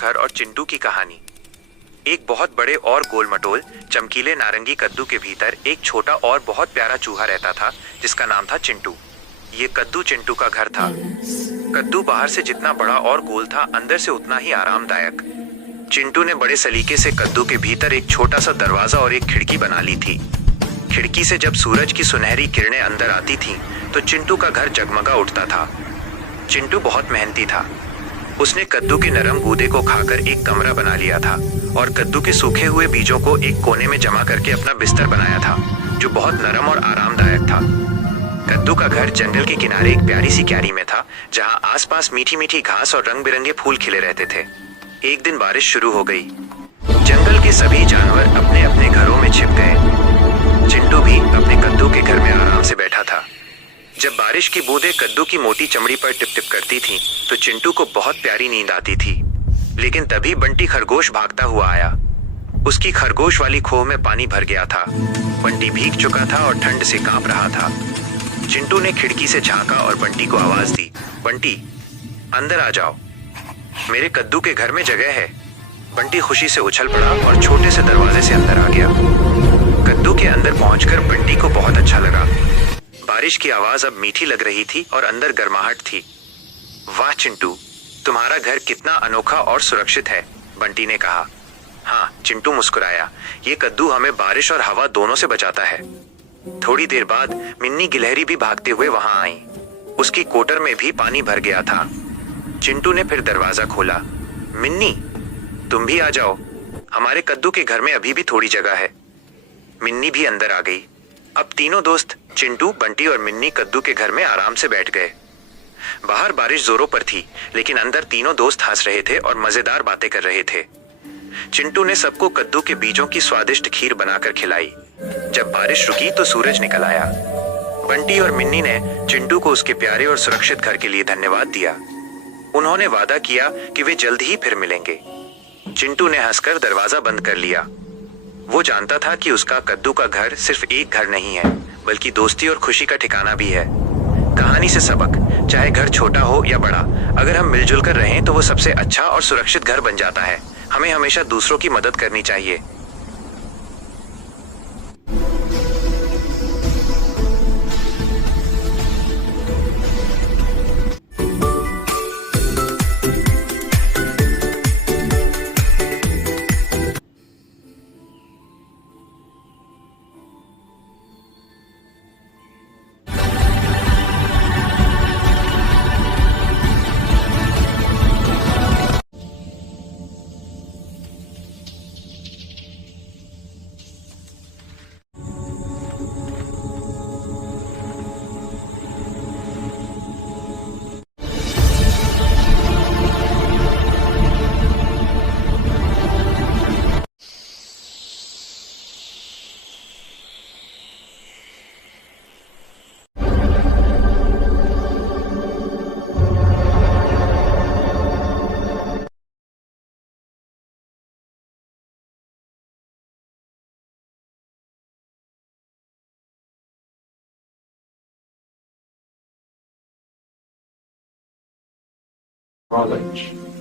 घर और चिंटू की कहानी। एक बहुत बड़े और गोल-मटोल चमकीले नारंगी कद्दू के भीतर एक छोटा और बहुत प्यारा चूहा रहता था जिसका नाम था चिंटू। ये कद्दू चिंटू का घर था। कद्दू बाहर से जितना बड़ा और गोल था, अंदर से उतना ही आरामदायक। चिंटू ने बड़े सलीके से कद्दू के भीतर एक छोटा सा दरवाजा और एक खिड़की बना ली थी। खिड़की से जब सूरज की सुनहरी किरणें अंदर आती थीं, तो चिंटू का घर जगमगा उठता था। चिंटू बहुत मेहनती था। उसने कद्दू के नरम गूदे को खाकर एक कमरा बना लिया था और कद्दू के सूखे हुए बीजों को एक कोने में जमा करके अपना बिस्तर बनाया था, जो बहुत नरम और आरामदायक था। कद्दू का घर जंगल के किनारे एक प्यारी सी क्यारी में था, जहां आसपास मीठी मीठी घास और रंग बिरंगे फूल खिले रहते थे। एक दिन बारिश शुरू हो गई। जंगल के सभी जानवर अपने अपने घरों में छिप गए। चिंटू भी अपने कद्दू के घर में आराम से बैठा था। जब बारिश की बूंदें कद्दू की मोटी चमड़ी पर टिप टिप करती थीं, तो चिंटू को बहुत प्यारी नींद आती थी। लेकिन तभी बंटी खरगोश भागता हुआ आया। उसकी खरगोश वाली खोह में पानी भर गया था। बंटी भीग चुका था और ठंड से कांप रहा था। चिंटू ने खिड़की से झांका और बंटी को आवाज दी, बंटी, अंदर आ जाओ, मेरे कद्दू के घर में जगह है। बंटी खुशी से उछल पड़ा और छोटे से दरवाजे से अंदर आ गया। कद्दू के अंदर पहुंचकर बंटी को बहुत अच्छा लगा। बारिश की आवाज अब मीठी लग रही थी और अंदर गर्माहट थी। वाह चिंटू, तुम्हारा घर कितना अनोखा और सुरक्षित है, बंटी ने कहा। हाँ, चिंटू मुस्कुराया, ये कद्दू हमें बारिश और हवा दोनों से बचाता है। थोड़ी देर बाद मिन्नी गिलहरी भी भागते हुए वहां आई। उसकी कोटर में भी पानी भर गया था। चिंटू ने फिर दरवाजा खोला। मिन्नी, तुम भी आ जाओ, हमारे कद्दू के घर में अभी भी थोड़ी जगह है। मिन्नी भी अंदर आ गई। अब तीनों दोस्त चिंटू, बंटी और मिन्नी कद्दू के घर में आराम से बैठ गए। बाहर बारिश जोरों पर थी, लेकिन अंदर तीनों दोस्त हंस रहे थे और मजेदार बातें कर रहे थे। चिंटू ने सबको कद्दू के बीजों की स्वादिष्ट खीर बनाकर खिलाई। जब बारिश रुकी तो सूरज निकल आया। बंटी और मिन्नी ने चिंटू को उसके प्यारे और सुरक्षित घर के लिए धन्यवाद दिया। उन्होंने वादा किया कि वे जल्द ही फिर मिलेंगे। चिंटू ने हंसकर दरवाजा बंद कर लिया। वो जानता था कि उसका कद्दू का घर सिर्फ एक घर नहीं है, बल्कि दोस्ती और खुशी का ठिकाना भी है। कहानी से सबक, चाहे घर छोटा हो या बड़ा, अगर हम मिलजुल कर रहें तो वो सबसे अच्छा और सुरक्षित घर बन जाता है। हमें हमेशा दूसरों की मदद करनी चाहिए। College